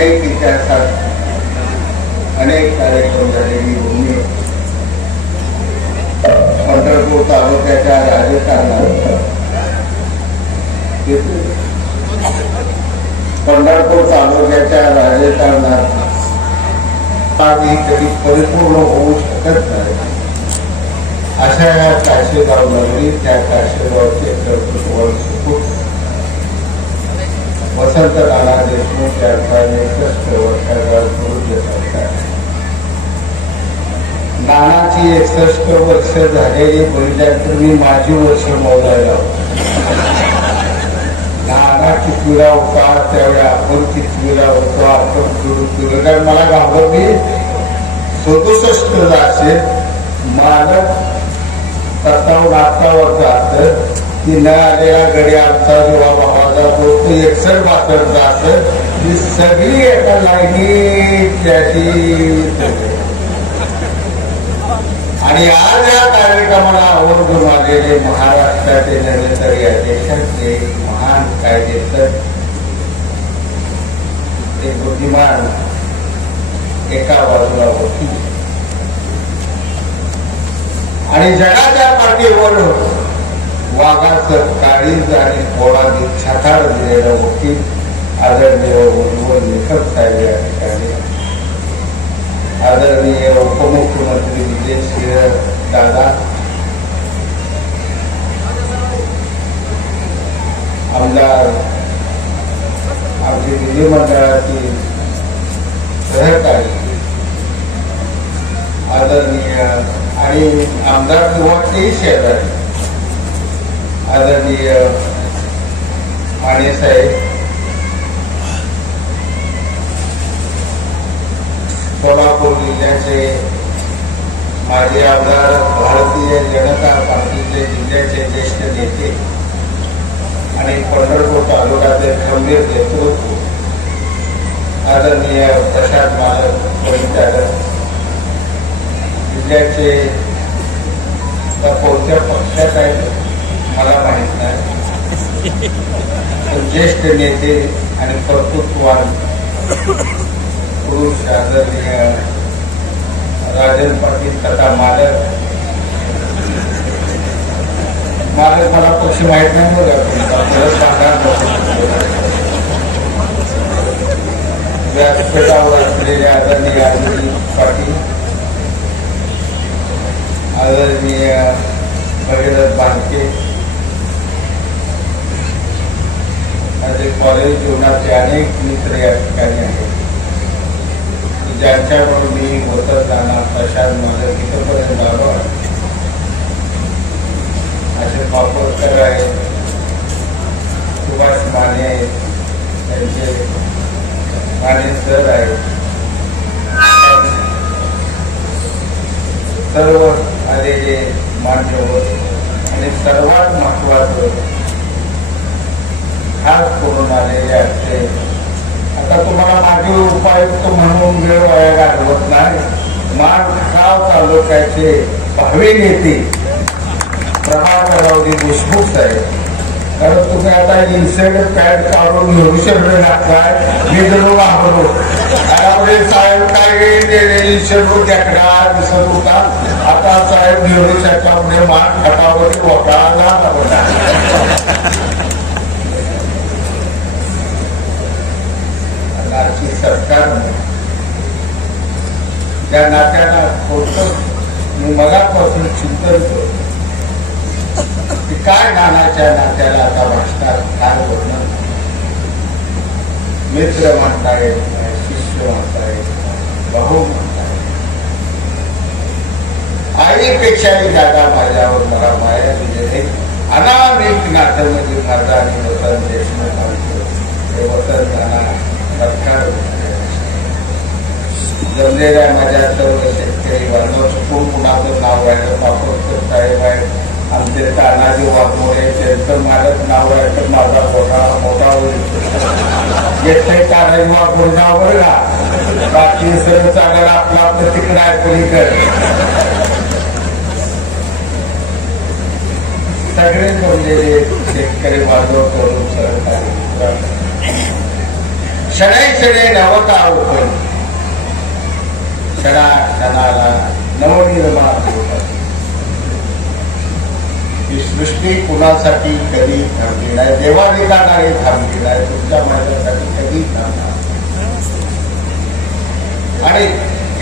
अनेक इतिहासात अनेक कार्यक्रम झालेली भूमी पंढरपूर तालुक्याच्या राजकारणात पंढरपूर तालुक्याच्या राजकारणात कधी परिपूर्ण होऊ शकत नाही अशा या काशीगाव नगरी त्या काशीगावचे कर्तृत्व सुपूत वसंत नाना देशमुख यांचा 61 वर्षाचा पूर्ण संस्कार. नानाची 61 वर्ष झालेली बघितल्यानंतर मी माझी वर्ष मोजायला नाना कितवीला होता त्यावेळी आपण कितवीला होतो आपण किती कारण मला गावलं मी 67 असेल मालक 57-58 जात की न आलेला गडी आमचा जेव्हा भावाचा तो 61-62 असत ही सगळी एका लाईनीत त्याची. आणि आज या कार्यक्रमाला आवर्जून आलेले महाराष्ट्राचे नव्हे तर या देशातले महान कायदेतर ते बुद्धिमान एका बाजूला होती आणि जगाच्या पाठीवर वाघाचं काळीज आणि पोळाने छाताळ दिलेलं वकील आदरणीय उज्ज्वल निकम साहेब या ठिकाणी, आदरणीय उपमुख्यमंत्री विजय दादा, आमदार आमचे विधिमंडळातील सहकारी आदरणीय आणि आमदार किंवा ते शेजारी आदरणीय माने साहेब, सोलापूर जिल्ह्याचे माजी आमदार, भारतीय जनता पार्टीचे जिल्ह्याचे ज्येष्ठ नेते आणि पंढरपूर तालुक्याचे खंबीर नेतृत्व आदरणीय प्रशांत मालक परिचालक, जिल्ह्याचे कोणत्या पक्षात आहेत मला माहित नाही, ज्येष्ठ नेते आणि कर्तृत्ववान पुरुष आदरणीय राजन पाटील तथा मालक मला पक्ष माहित नाही व्यासपीठावर असलेले आदरणीय आदिती पाटील, आदरणीय भगीरथ बांधके, माझे कॉलेज जीवनाचे अनेक मित्र या ठिकाणी आहेत ज्यांच्याकडून मी वसंत नाना प्रशांत मालक इथपर्यंत आलो आहे. असे वापरकर आहेत, सुभाष माने आहेत, त्यांचे माने सर आहेत, सर्व आलेले मान्यवर आणि सर्वात महत्वाचं खास करून आलेले असते. आता तुम्हाला माझे उपायुक्त म्हणून वेळ वाया घालवत नाही. माणगाव तालुक्याचे भावी नेते प्रभाकररावजी देशमुख साहेब, कारण तुम्ही आता इन्सेंट पॅड काढून घेऊ शकले लागताय. मी जरूर वापरतो साहेब काय इन्सेंट त्याकडा दिसत होता. आता साहेब घेऊ शकता मान खटावर वकाळा होता. सरकार त्या नात्याला होतं मी मगापासून चिंतन करतो की काय नानाच्या नात्याला आता भाषणात काय होणार. मित्र म्हणतायत, शिष्य म्हणतायत, भाऊ म्हणतायत. आईपेक्षाही दादा माझ्यावर मला माया दिलेले अनामिक नातं म्हणजे माझा आणि वसंत देशमुख हे वसंत नाना जमलेल्या माझ्या सर्व शेतकरी बांधवांचं खूप कुणाचं नाव आहे. वापरकर साहेब आहेत, आमचे तानाजी वाघमोडे त्यांचं मालक नाव आहे तर माझा मोठा होईल. येथे तानाजी वाघमोडे नाव बरं का, बाकी सर्व चांगलं आपलं आपलं तिकडं आहे पलीकडे. सगळे जमलेले शेतकरी बांधव करून सहकारी शनई क्षणे नवता ओपण क्षणा क्षणाला नवनिर्माण होतात. ही सृष्टी कुणासाठी कधी थांबली नाही, देवाधिकाराने थांबली नाही, तुमच्या माझ्यासाठी कधी थांबणार. आणि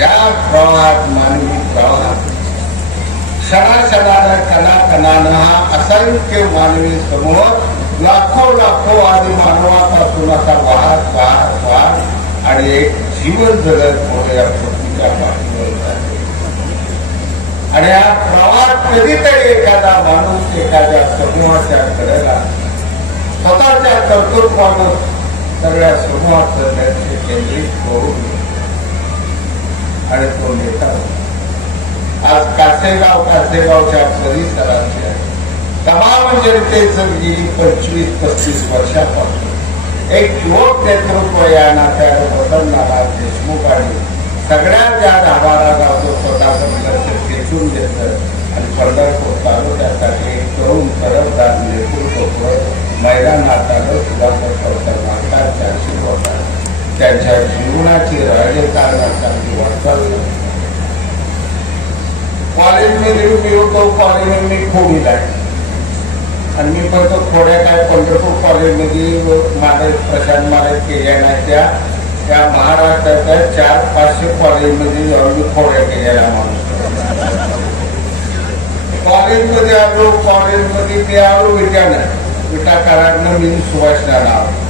या प्रवाहात मानवी प्रवाहात क्षणाक्षणानं कणाकणानं हा असंख्य मानवी समूह लाखो लाखो आदी मानवापासून असा वाहत वाहत वाहत आणि एक जीवन जगत मोठे या पृथ्वीच्या पाठीवर जाते. आणि हा प्रवाहात कधीतरी एखादा माणूस एखाद्या समूहाच्या कडेला स्वतःच्या कर्तृत्वानं सगळ्या समूहाचं लक्ष केंद्रित करून आणि तो नेता. आज कासेगावच्या परिसराच्या तमाम जनतेचं गेली 25-35 वर्षापासून एक युवक नेतृत्व या नात्यानं वसंतनाना देशमुख आणि सगळ्या ज्या गावाला गावतो स्वतःचं लक्ष खेचून घेतं आणि पंढरपूर तालुक्यासाठी एक तरुण तरफदार नेतृत्व मैदानात सुधाकर चौतर मागतात आशीर्वादात त्यांच्या जीवनाची राजकारणासाठी वाटचाल. कॉलेजमध्ये मी होतो, कॉलेज मी खोडीला आणि मी फक्त खोड्या काय पंढरपूर कॉलेजमध्ये माझे प्रशांत महाराज केल्या नाही. त्या महाराष्ट्राच्या 400-500 कॉलेजमध्ये जाऊन मी खोड्या केलेला माणूस. कॉलेजमध्ये आलो, कॉलेजमध्ये मी आलो विटाकारांना मी सुभाषनाला आलो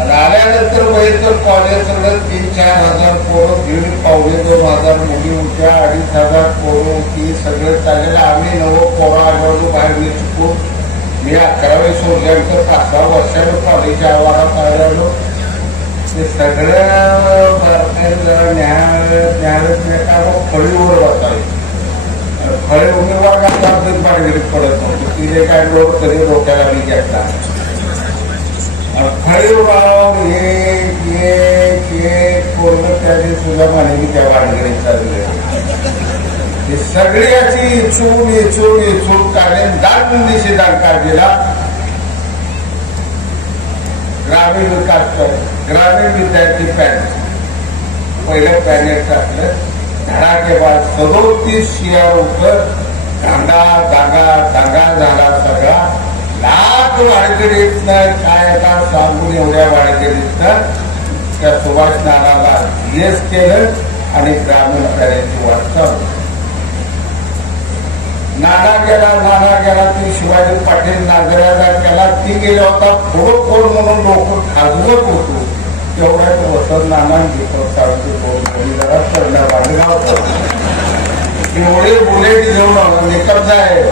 आणि आल्यानंतर बघितलं कॉलेज सगळं 3-4 हजार पोरं, 1,500-2,000 मुली होत्या, 2,500 पोरं होती, सगळं चाललेलं. आम्ही 9 पोरं आलो बाहेर. मी चुकून मी 11वी सोडल्यानंतर 5-6 वर्षानं कॉलेजच्या आवारात आलो. ते सगळं फळीवर बसायचं. फळे उमेदवार बाहेर पडत नव्हतं. तिथे काय लोक तरी डोक्याला मी घेतला. फळीवर एक पूर्ण त्याने सुद्धा माने त्या वाडगडीत चालले. ही सगळी अशी इचून कारण दानबंदीशी दानकार दिला. ग्रामीण विकास ग्रामीण विद्यार्थी पॅनेल पहिलं पॅनेल टाकलं. धडाकेबाद 37 CR दांगा झाला सगळा. लाख वाडगडीतनं काय आता सांगून एवढ्या वाडगडीतनं त्या सुभाष नानाला DS केलं आणि ग्रामीण पॅनेलची वाटचाल. नाना गेला ती शिवाजी पाटील नागराला केला. ती गेला होता फोड म्हणून लोक खाजवत होतो. तेवढ्याच वसंत नाना जरा चढण्यागाव एवढे बुलेट घेऊन निकट आहे.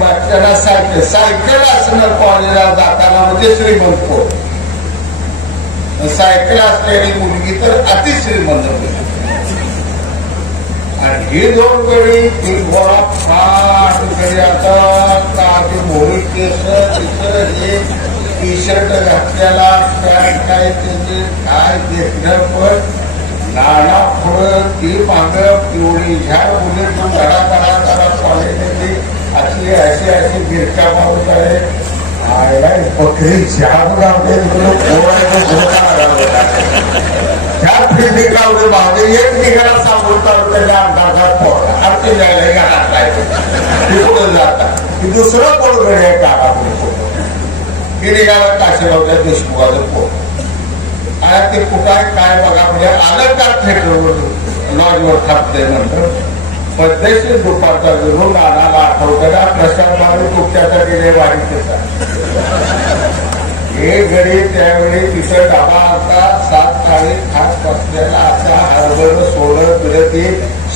बाच्यांना सायकल असणं कॉलेजला जाताना म्हणजे श्रीमंत पोर. सायकल असलेली मुलगी तर अतिश्रीमंत होती. आणि ही 2 गडी ती गोळा फाट गडी आता मोरी केस तिचं हे टी-शर्ट घातलेला पॅन्ट काय त्याचे काय देखणं. पण नाना पुढं ती मागं पिवळी ह्या मुलीत धडा कॉलेजमध्ये अशी गिरका मारून आहे. बकरी छान लावते ह्या फिरकावले मागे एक निघाला सांगून त्याला अंदाजात पोहला आणि ते जायला घरात पुढे जातात की दुसरं कोण गड आहे काका पुढे की निघाला काशीगावच्या देशमुखाचं पोह. आणि ते कुठं काय बघा म्हणजे आलं का थिएटरवर लॉजवर थांबते. नंतर पद्धतशीर दुपारचा जरूर नानाला आठवताना प्रशांत महाराज तुमच्यासाठी लय वाईट हे गडी त्यावेळी तिथं डाबा आता 7 तारीख खास बसलेला असा हरभर सोडत ती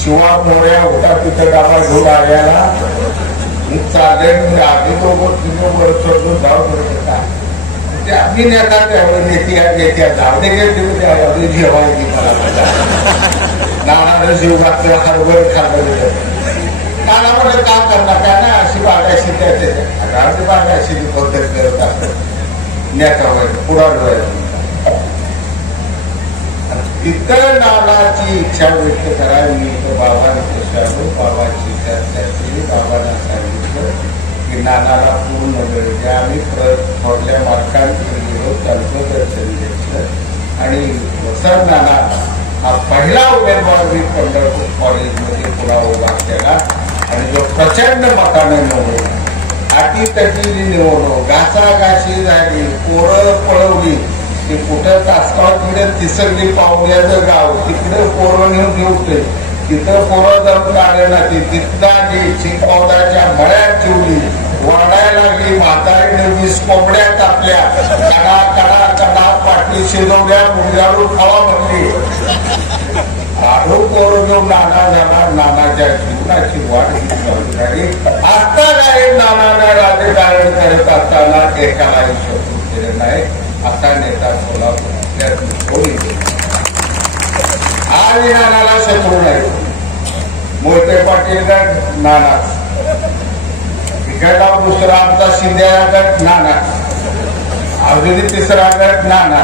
शिवा मोऱ्या होता. तिथं डाबा घेऊन आल्याला चालेल आधी 2-3 चढून जाऊ शकता. ते आम्ही नेता त्यावेळी नेत्या जाऊ दे घेतली जेवायची नानानं जीव घातलं हरभर खाल्लं. नाना म्हटलं का करणार काय नाही अशी बागायची त्याची बागायची पद्धत करत असत नेता व्हायचं पुढार व्हायचं. तिथं नानाची इच्छा व्यक्त करायला मी तर बाबाने कशालो बाबाची चर्चा केली. बाबांना सांगितलं की की नानाला पूर्ण वेळ द्या. आम्ही थोरल्या मार्कांकडे गेलो, त्यांचं दर्शन घेतलं आणि वसंत नाना हा पहिला उमेदवार मी पंढरपूर कॉलेजमध्ये पुन्हा उभा केला आणि जो प्रचंड मताने निवडला. अटीतटीने निवडणूक घासाघाशी झाली, पोरं पळवली की कुठं तासगाव तिकडे तिसरली पाहुण्याचं गाव तिकडे पोरं नेऊन ठेवते, तिथं पोरं जाऊन काढलं ना तिथं चिकपावदाच्या मळ्यात ठेवली, वरडायला लागली. म्हातारीने 20 कोंबड्या कापल्या, कडा कडा कडा पाठी शिजवल्या, मुंजाळू खावा म्हणली. आडू पोरं घेऊन नाना झाला. नानाच्या जीवनाची वाट झाली. आता काय नानाने राजकारण करत असताना एकालाही शत्रू केले नाही. असा नेता सोलापूर आज नानाला शत्रू नाही. मोहिते पाटील गट नाना, इकडला दुसरा आमचा शिंदे गट नाना, अजून तिसरा गट नाना.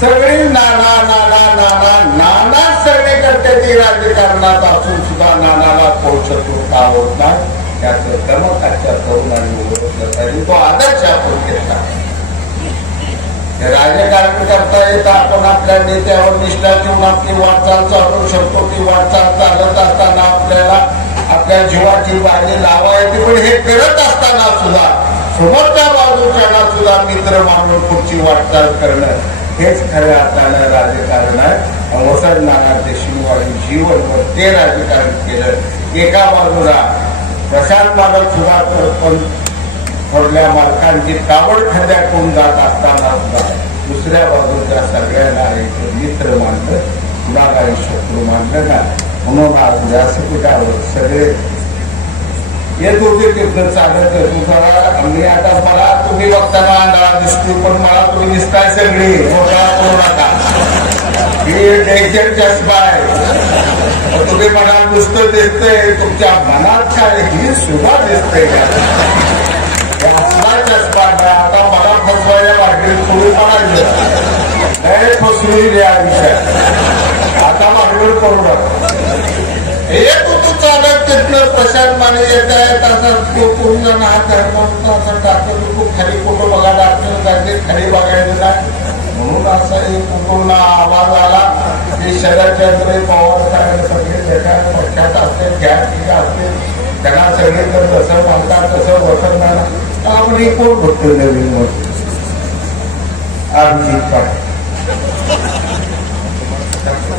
सगळी नाना नाना नाना नाना सगळे करते ती राजकारणात असून सुद्धा नानाला कोण शत्रू का होत नाही. त्याचं धर्मकाच्या तरुणांनी ओळखलं पाहिजे. तो आदर्श आपण घेतला. राजकारण करता येतं. आपण आपल्या नेत्यावर निष्ठा ठेवून आपली वाटचाल चालवू शकतो. ती वाटचाल चालत असताना आपल्याला आपल्या जीवाची बाजी लावायची. पण हे करत असताना सुद्धा समोरच्या बाजूच्या सुद्धा मित्र मानून पुढची वाटचाल करणं हेच खऱ्या अर्थानं राजकारण आहे. वसंत नाना देशमुखांनी जीवनभर ते राजकारण केलं. एका बाजूला प्रशांत मालक सुधाकर पण थोरल्या मालकांची कावड खड्यातून जात असताना सुद्धा दुसऱ्या बाजूच्या सगळ्यांना मित्र मानलं, कुणालाही शत्रू मानलं ना. म्हणून आज व्यासपीठावर सगळे येत होते तिथं चालत तुझा. मी आता मला तुम्ही बघताना अंधारा दिसतो, पण मला तुम्ही दिसताय सगळी. मोठा करू नका, ही डेंजर चष्मा आहे. तुम्ही मनात नुसतं दिसतंय, तुमच्या मनात काय ही सुद्धा दिसतंय का? असला चष्मा आता मला फसवायला लागेल. थोडी म्हणायचं फसवी द्या आयुष्यात. आता भांडवल करू नका. एक तू चालत तिथलं प्रशांत माने येत आहे तसा तो कोण जण हा धर्म असं टाकून खूप खाली कुठं बघा टाकलं जाते, खाली बघायचं नाही. म्हणून असा एक कुटुंब आवाज आला की शरदचंद्र पवार साहेब सगळे देशात पक्षात असते, घ्या ठीक असते, त्यांना सगळे तर जसं म्हणतात तसं वसंत नाना आपण हे कोण बघतो नवीन वस्तू अभिजित पाटील.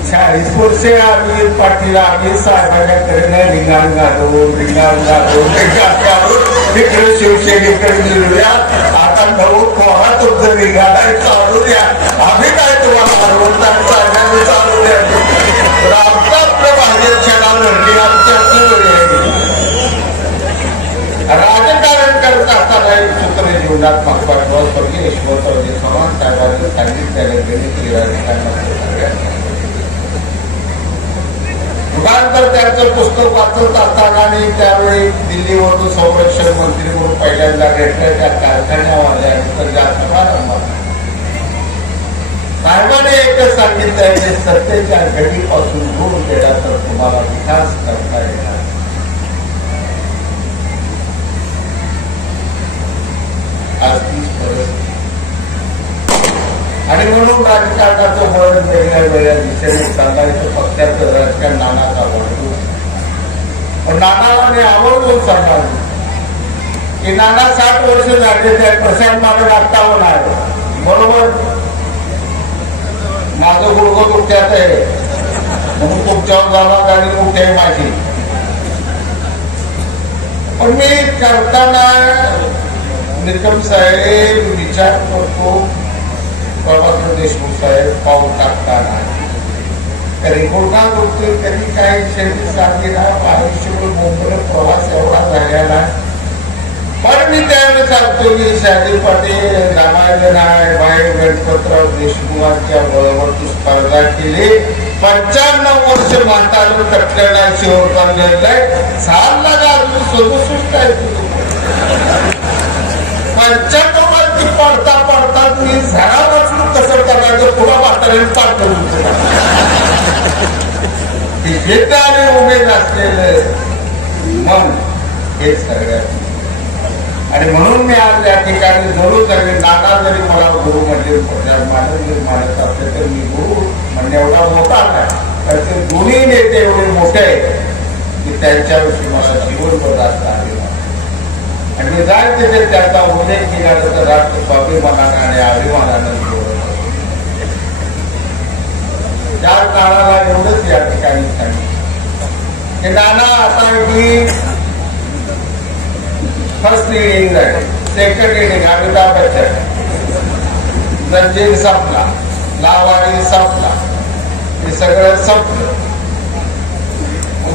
40 वर्षे अभिजित पाटील आम्ही साहेबांकडे रिंगाण घालून तिकडे शिवसेनेकडे गेलूया. आता नऊ कोणा तुमचं रिंगाण आहे चालू द्या. आम्ही काय तुम्हाला चालू चालू द्या. आमचं आपलं भाजपच्या लढली राजकारण करत असताना एक सूत्र जीवनात महत्वाचं स्वर्गीय यशवंतरावजी चव्हाण साहेबांनी सांगितलेले गणित राजकारणात तर त्यांचं पुस्तक वाचत असताना आणि त्यावेळी दिल्लीवरून संरक्षण मंत्री म्हणून पहिल्यांदा भेटले त्या कारखान्यावाल्या साहेबांनी एकच सांगितलंय की सत्तेच्या घडीपासून दूर केला तर तुम्हाला विकास करता येणार. आज तीच परिस्थिती आणि म्हणून राजकारणाचं वळण वेगळ्या वेगळ्या दिशेने सांगायचं. पक्षाचं राजकारण नानाचा वळतो. पण नानाने आवर्जून सांगावं की नाना 60 वर्ष झालेले आहे, प्रशांत मालक 58 आहे. बरोबर माझं गुडघं दुखत्यात आहे म्हणून तुमच्यावर जाणार गाडी मोठी आहे माझी. पण मी करताना निकम साहेब विचार करतो प्रभाकर देशमुख साहेब पाऊल टाकताना कधी गुडघा दुखतोय, कधी काही शेती साधीला आयुष्यभर मुंबई प्रवास एवढा झालेला. पण मी त्यावेळेस सांगतो की शादी पाटील रामायण आहे भाई गणपतराव देशमुखांच्या बरोबर तू स्पर्धा केली. 95 वर्ष म्हातारं कटलेला शेवटचा निर्णय साल लागा अजून 67 आहे तुझं. 95 वर्ष पडता पडता तुम्ही झाडा वाचून कसं करायचं पुढा म्हाताऱ्याने पाठवून हे आणि उमेद असलेलं मन हे सगळ्यात. आणि म्हणून मी आज या ठिकाणी जरूर जरी नाना जरी मला गुरु म्हणजे मानत जरी मानत असले तर मी गुरु म्हणजे एवढा मोठा नाही, तर ते दोन्ही नेते एवढे मोठे आहेत की त्यांच्याविषयी मला जीवनभर जास्त आलेला. आणि मी जाय तिथे त्याचा उल्लेख केला तर राष्ट्र स्वाभिमानाने आणि अभिमानाने बोलत असतो. त्या काळाला एवढंच या ठिकाणी सांगितलं की नाना आता ही फर्स्ट इनिंग आहे, सेकंड इनिंग अमिताभ बच्चन, जंजीर संपला, लावाडी संपला, हे सगळं संपलं.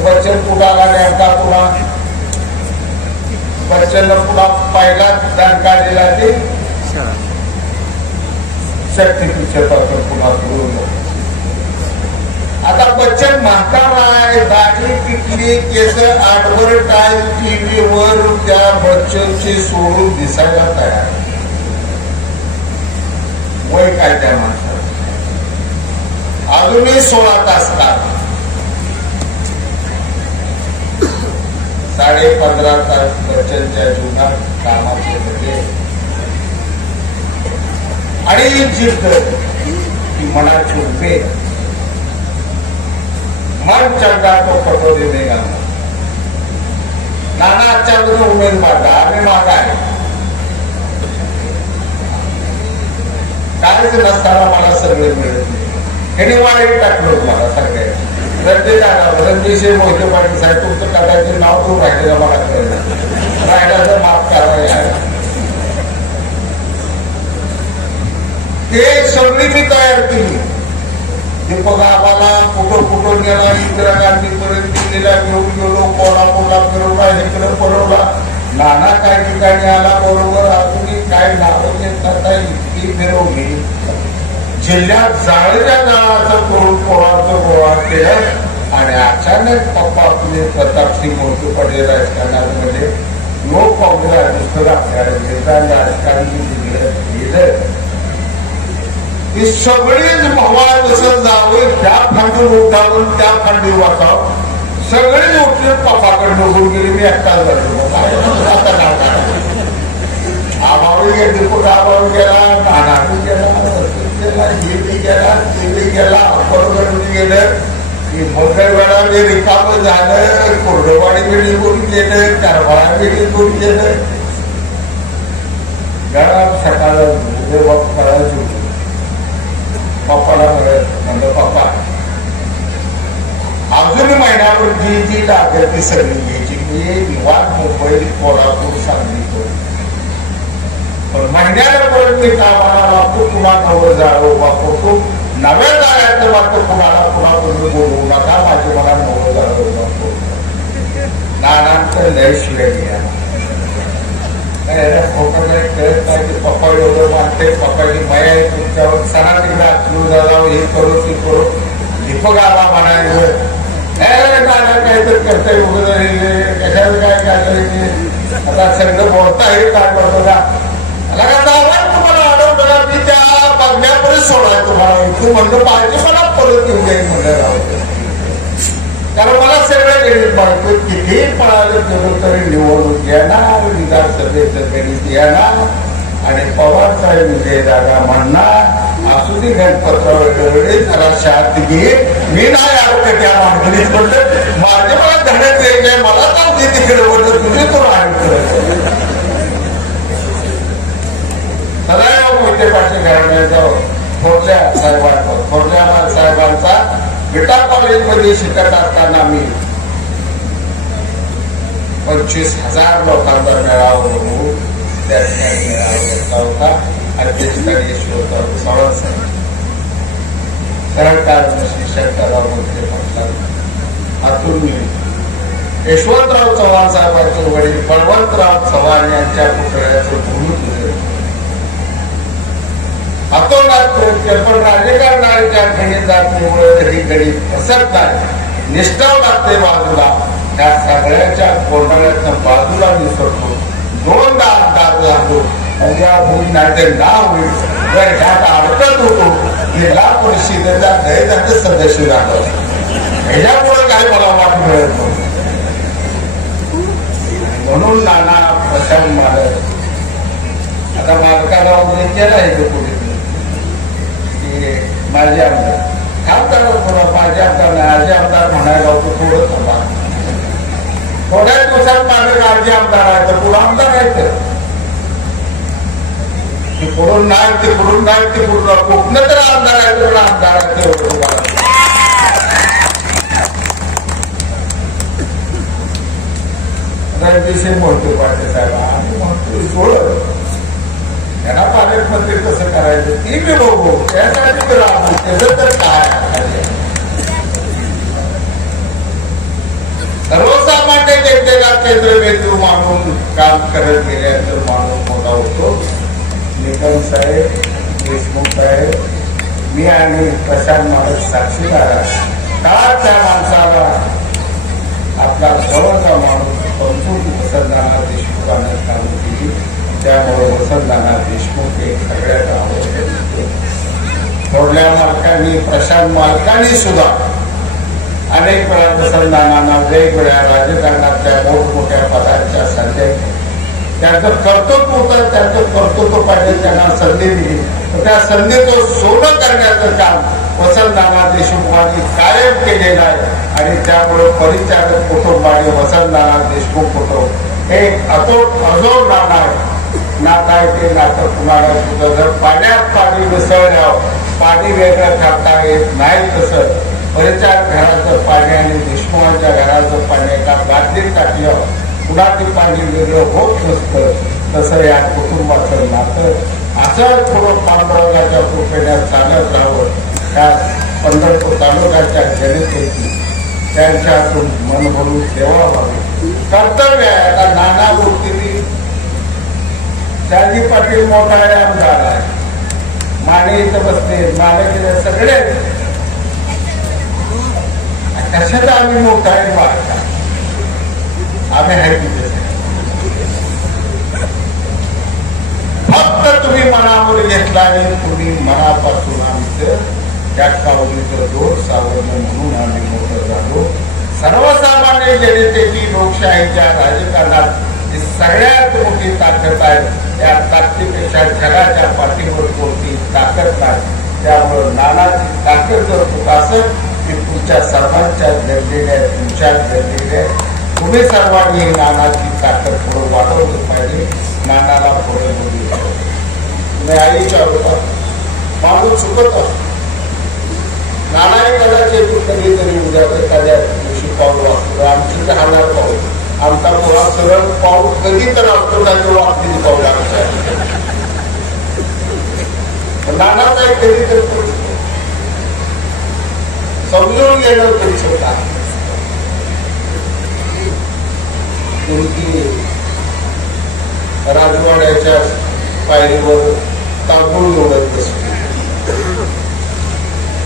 बच्चन पुढाला नेमका पुन्हा बच्चन पुन्हा पहिला दणका दिला ते शक्तीपीठ पुन्हा सुरू. आता बच्चन म्हातारा आहे, दाढी पिकली, केस ऍडव्हर्टाईज टीव्हीवर त्या बच्चनची सोडून दिसायला तयार. वय काय त्या माणसाचं, अजूनही 16 तास काम, 15.5 तास बच्चनच्या जीवनात कामाचे होते. आणि जिद्द की मनाची उपेग, मन चंगा तो कटोरी नाही घालणार. नाना आजच्या उमेद मागा, आम्ही मागा आहे, काहीच नसताना मला सगळे मिळत नाही. हे वाढी टाकलं मला सगळे रणजित मोहिते पाटील साहेब, तुमचं कदाचित नाव तू राहिलेलं मला कळलं, राहिल्याचं माफ करायला. ते सगळी मी तयार केली. दीपक आम्हाला कुठं गेला, इंदिरा गांधीपर्यंत दिल्लीला घेऊन गेलो, कोल्हापूरला फिरवला, इकडे पडवला, नाना काय ठिकाणी आला बरोबर. अजूनही काय नावं घेतात इतकी फिरवली. जिल्ह्यात जाळीच्या जाळाचं करून पोराचं गोळा केलं. आणि अचानक पप्पा आपले प्रतापसिंग मोहिते पाटील राजकारणामध्ये लोक काँग्रेस दुसरं आपल्याला राजकारण गेलं. ही सगळीच भवा जसं जावं त्या फांदीवर उठावून त्या फांदीवर वाचावं, सगळीच उठले पप्पाकडे निघून गेली. मी एकटाच आभावी गेली, कुठं आभावी गेला, नानाबी गेला, हे बी गेला, ते बी गेला, अप्परगड गेलं की मंगळवेळा बी रिकामं झालं, कोरडवाडी बी निघून गेलं, कारवाळा बी निघून गेलं. घरात सकाळ करायची होती. पप्पाला म्हणलं पप्पा अजून महिन्यावर जी लागेल ती सगळी घ्यायची, मी निवांत मुंबई कोल्हापूर सांगली करू, पण महिन्याला परत मी कामाला वापरू, पुन्हा नवं जावं वापरतो, नव्या जाण्याचं वाटतं कुणाला पुन्हा तुम्ही बोलवू नका, माझे मला नवं जावं वापरतो. नानांचं लय शिवाय घ्या कळत नाही की पप्पा एवढं मानते, पप्पाची माया आहे तुमच्यावर, सणा तिकडे अचलू जावं, हे करू ते करू. दीपक आला म्हणायचं नाना काय तर करताय वगैरे, कशाला काय काय आता सगळं बोलता हे काय करतो का तुम्हाला आढळलं. मी त्या बघण्यापर्यंत सोडाय तुम्हाला तू म्हणलं पाहिजे मला परत येऊ जाईल म्हणलं राहतो. कारण मला सगळं गणित माहिती, किती पळालं गेलो तरी निवडणूक येणार, विधानसभेचं गणित येणार आणि पवार साहेब विजय जागा म्हणणार, असू दे गणपतराव वगैरे जरा शांत घे, मी नाही आलो त्या मागणीत म्हणलं, माझे मला धडक द्यायचे, मला जाऊ दे तिकडे म्हणलं, तुझे तो राहणार. सदैव मोहिते पाटील घराण्याचा थोरल्या साहेबांचा विटा कॉलेजमध्ये शिकत असताना मी 25,000 लोकांचा मेळावा बघू त्या ठिकाणी मेळावा होता. अध्यक्षस्थानी यशवंतराव चव्हाण साहेब, सरकार शंकरराव मोहिते पाटलांना हातून मी यशवंतराव चव्हाण साहेबांचे वडील बळवंतराव चव्हाण यांच्या पुतळ्याचं भूमिपूजन हातोनात पण राजकारणाच्या गणित जातीमुळे कधी गणित बसत नाही, निष्ठाव लागते बाजूला. त्या सगळ्याच्या कोंडाळ्याच्या बाजूला निसरतो, 2दा अंदाज जातो, त्या भूमी नाही नाव होईल, ह्यात अडकत होतो. जिल्हा परिषदेचा दैनंदिन सदस्य राहतो, ह्याच्यामुळे काही मला वाट मिळत नव्हतं. म्हणून नाना प्रशांत मालक आता मालकाला केला आहे तो पुढे की माझे आमदार हा करा थोडा माझे आमदार नाही आजी आमदार म्हणायला होतो थोडं थांबा थोड्या दिवसात मालक आजी आमदार आहे तर पुढं आमदार आहे ते पुढून नाही ते पुढून नाही ते पुढून कुठनं तर आमदार आहे तर आमदार आहे ते रणजित मोहिते पाटील साहेब आम्ही म्हणतो सोड त्यांना पालकमंत्री कसं करायचं ती मी बघू त्यासाठी तर त्याचं तर काय सर्वसामान्य जनतेला केंद्रबिंदू मानून काम करत गेल्यानंतर माणूस मोठा होतो. निकम साहेब देशमुख साहेब मी आणि प्रशांत मालक साक्षीदार का त्या माणसाला आपला जवळचा माणूस समजून वसंतनाना देशमुखांना काम केली. त्यामुळे वसंतनाना देशमुख एक सगळ्यात आवडते. थोरल्या मालकांनी प्रशांत मालकांनी सुद्धा अनेक वेळा वसंतनाना वेगवेगळ्या राजकारणातल्या मोठमोठ्या पदांच्या संधी त्यांचं कर्तृत्व होतं त्यांचं कर्तृत्व पाहिजे त्यांना संधी दिली त्या संधीचं सोनं करण्याचं काम वसंतनाना देशमुखांनी कायम केलेलं आहे आणि त्यामुळे परिचारक कुटुंबाने वसंतनाना देशमुख कुटुंब हे अतोट अजोड नातं आहे. नातं आहे ते नातं कुणाला सुद्धा जर पाण्यात पाणी मिसळल्यावर पाणी वेगळं करता येत नाही तसं परिचारक घराचं पाणी आणि देशमुखांच्या घराचं पाणी एका बादलीत टाकल्यावर पुन्हा ते पाणी वेगळं होत नसतं. तसं या कुटुंबाचं नातं असं थोडं पांडुरंगाच्या कृपेने चालत राहावं त्या पंढरपूर तालुक्याच्या जनतेची त्यांच्यातून मन भरून सेवा व्हावी कर्तव्य आहे. आता नाना गोष्टी शाजी पाटील मोठा आमदार आहे माने इथं बसले माने सगळे कशाला आम्ही मोठा आहे मारता आम्ही आहे तिथे फक्त तुम्ही मनावर घेतला आणि तुम्ही मनापासून आमचं त्या कावडीचं जोर सावरलं म्हणून आम्ही मोठं झालो. सर्वसामान्य जनतेची लोकशाहीच्या राजकारणात जी सगळ्यात मोठी ताकद आहे त्या ताकदीपेक्षा जगाच्या पाठीवर कोणती ताकद नाही. त्यामुळं नानाची ताकद जर होत असेल ती तुमच्या सर्वांच्या गरजेने आहे तुमच्याच गरजेने आहे. तुम्ही सर्वांनी नानाची ताकद थोडं वाढवलं पाहिजे. नानाला पुढे बोलू तुम्ही आईच्या होता माणूस चुकत नानाही कदाचित कधीतरी उद्या एखाद्या दिवशी पाऊल वाचतो आमची राहणार पाऊल आमचा थोडा सरळ पाऊल कधी तर असतो त्याच्या वापरी पाऊल आमच्या नानाचाही कधी तर समजून घेणं करू शकता. राजवाड्याच्या पायरीवर तांबूळ निवडत बसली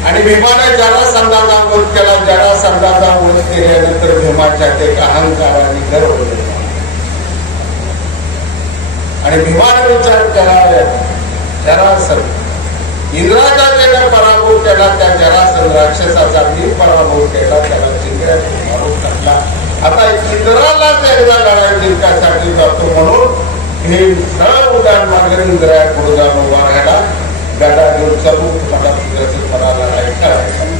आणि भीमाने ज्याला संघाचा वध केला ज्याला संघाचा वध केल्यानंतर भीमाच्या एक अहंकाराने गर्व होता आणि भीमाने विचार केला जरासंध इंद्राचा ज्याने पराभव केला त्या जरासंध राक्षसाचा मी पराभव केला त्याला जिंकण्यात मारून टाकला. आता इंद्रालाच एकदा लढाई जिंकण्यासाठी जातो म्हणून हे सरळ उदाहरण मार्ग इंद्रा पुढे जाऊन उभा राहिला गदा घेऊन चालू तुम्हाला तुझ्याचं पराला लढाई करायचं.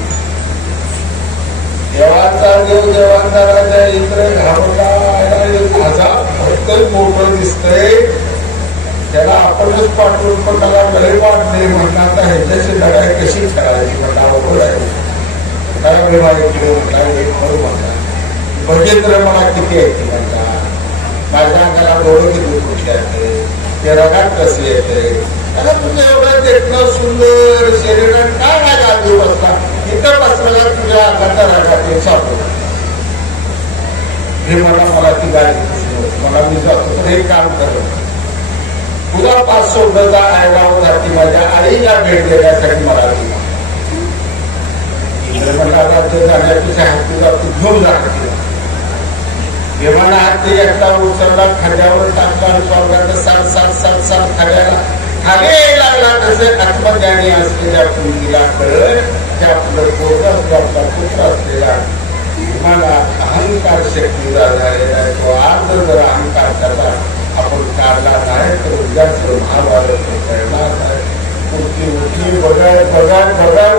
देवांचा देव देवांचा राजा इंद्र घाबरला फक्त मोठं दिसतंय त्याला आपणच पाठवून पण त्याला लढाई वाटते म्हणून आता ह्याच्याशी लढाई कशी करायची म्हणा अवघड आहे काय वेळा इकडे म्हणता बजेंद्र मला किती आहे म्हणता माझ्या अंगाला डोळे किती कुठले येते ते रगात कसे येते त्याला तुझं एवढं देखणं सुंदर शरीरात काय नाही गाडी बसला इथं बसलेला तुझ्या अंगाचा रगात येतो हे मला ती गाडी मला मी जातो तर हे काम करत तुला 500 रुपयाचा आयगाव जाती माझ्या आईला भेट देण्यासाठी मला मला राज्य जाण्यापेक्षा हातीला तू घेऊन जाते विमाना हाती एकदा उचलला खाद्यावर टाकला स्वर्गाचं सात सात सात सात खाद्याला खाली यायला लागला तसे आत्मज्ञानी असलेल्या मुलगीला कळत त्या आपलं पोट आपला पुत्र असलेला मनात अहंकार शक्तीचा झालेला आहे. तो आज जर अहंकार त्याचा आपण काढला नाही तर उद्याच महाभारत करणार नाही. कुठली उठली बघाय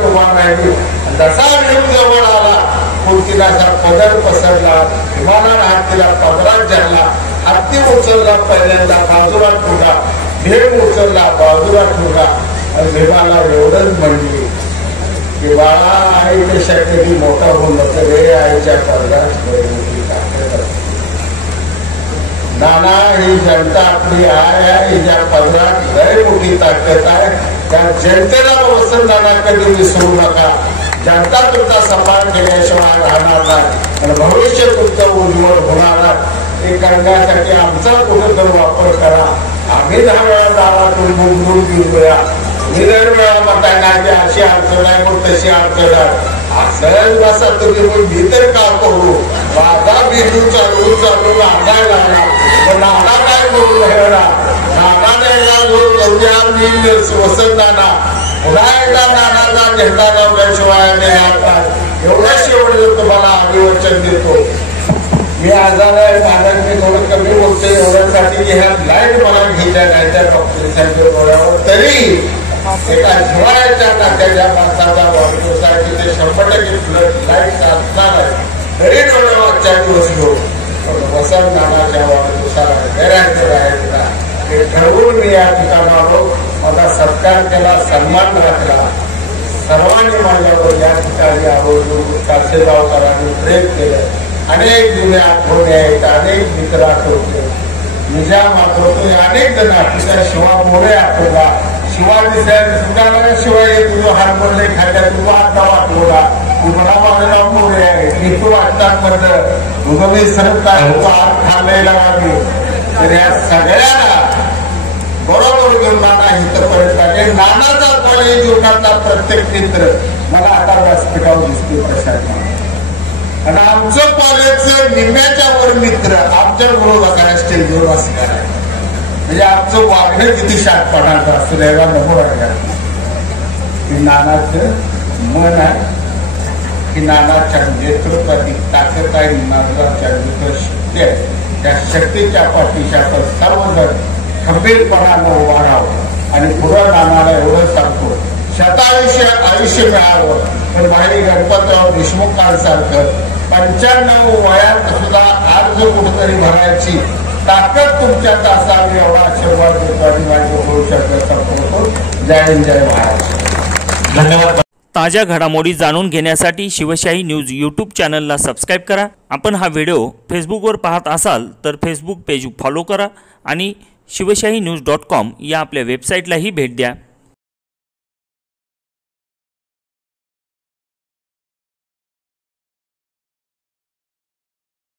उभा नाही. जसा भीम जवळ आला कुर्तीला असा पदर पसरला, विमानाला हत्तीला पदरात झाला, हत्ती उचलला पहिल्यांदा बाजूला ठेवला, भीम उचलला बाजूला ठेवला आणि भीमाला एवढंच म्हणली की बाळा आईपेक्षा कधी मोठा होऊन नसतं रे, आईच्या पदरात मोठी ताकद असते. नाना ही जनता आपली आहे, हिच्या पदरात लय मोठी ताकद आहे. त्या जनतेला वसंताना कधी विसरू नका. जनता तुमचा सन्मान केल्याशिवाय राहणार नाही आणि भविष्य तुमचं उज्ज्वल होणार आहे. हे करण्यासाठी आमचा कुठेतरी वापर करा. आम्ही 10 वेळा दारातून बुंदून घेऊया. मी 10 वेळा म्हणताय की अशी अडचण आहे मग तशी अडचण आहे असंच बसा तुम्ही. मग मी तर का करू? माझा बिंदू चालू अंगायला लागला. पण नाना काय बोलू हेळा नानाने मी वसंताना पुन्हा एकदा नानाचा झेंडा लावल्याशिवाय एवढं शेवट तुम्हाला अभिवचन देतो. मी आजार आहे, कारण मी थोडं कमी बोलतो एवढ्यासाठी की ह्या लाईट मला घ्यायच्या नाही त्या डॉक्टरच्या डोळ्यावर. तरी एका हिवाळ्याच्या नात्याच्या माणसाचा वाढदिवसाची ते 100% लाईट असणार आहे. तरी डोळ्यावरच्या दिवस घेऊ वसंत नानाच्या वाढदिवसाला गैरहजर राहायचा हे ठरवून मी या ठिकाणावर माझा सत्कार केला, सन्मान राखला. सर्वांनी माझ्यावर या ठिकाणी आवर्जून कासेगावकरांनी प्रेम केलं. अनेक जुने आठवणी आहेत, अनेक मित्र आठवते, निजाम आठवतोय, अनेक जण आठवत्या. शिवा मोरे आठवला, शिवाजी साहेब शिवाय तुझं हातमधले खात्या तुझा हात आठवला. तुम्हाला माझं मोरे आहे मी तू वाटतात म्हणलं तुझं मी सरत तुझा हात खाल्लेला लागली. तर या सगळ्यांना बरोबर घेऊन नाना इथपर्यंत आले. नानाचा कॉलेज जीवनाचा प्रत्येक मित्र मला आता व्यासपीठावर दिसते प्रशांत. आणि आमचं कॉलेजचं निम्म्याच्या वर मित्र आमच्या बरोबर बसायला स्टेजवर बसणार आहे. म्हणजे आमचं वागणं किती शाटपणाचं असं द्यायला नको वाटलं. की नानाचं मन आहे, की नानाच्या नेतृत्वाची ताकद आहे, नानाच्या शक्ती आहे. त्या शक्तीच्या पाठीशी आपण सर्वजण खंबीरपणानं उभा राहावं. आणि पुढं नानाला एवढं सांगतो शतायुष्य आयुष्य मिळावं. पण भाई गणपतराव देशमुखांसारखं 95 वयात सुद्धा अर्ज कुठेतरी भरायची ताकद तुमच्यात असावी एवढा आशीर्वाद देतो आणि माझं भविष्यात संपवतो. जय हिंद, जय महाराष्ट्र. धन्यवाद. ताज्या घडामोडी जाणून घेण्यासाठी शिवशाही न्यूज यूट्यूब चॅनलला सबस्क्राईब करा. आपण हा व्हिडिओ फेसबुकवर पाहत असाल तर फेसबुक पेज फॉलो करा आणि शिवशाही न्यूज.com या आपल्या वेबसाईटलाही भेट द्या.